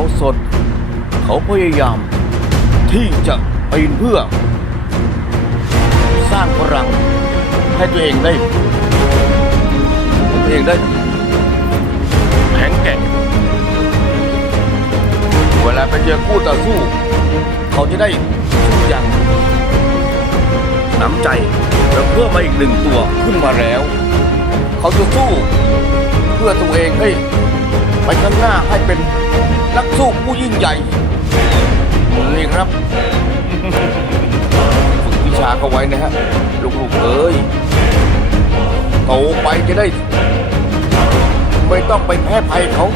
เขาสด เขาพยายาม ที่จะปีนเพื่อ สร้างพลังให้ตัวเองได้ตัวเองได้แข็งแกร่งเวลาไปเจอคู่ต่อสู้ เขาจะได้สู้อย่างน้ำใจแล้วเพิ่มมาอีกหนึ่งตัวขึ้นมาแล้ว เขาจะสู้เพื่อตัวเองให้ไปข้างหน้าให้เป็น นักสู้ผู้ยิ่งใหญ่นี่ครับฝึกวิชาเขาไว้นะฮะลูกๆเอ้ยโตไปจะได้ ไม่ต้องไปแพ้ภัยเขา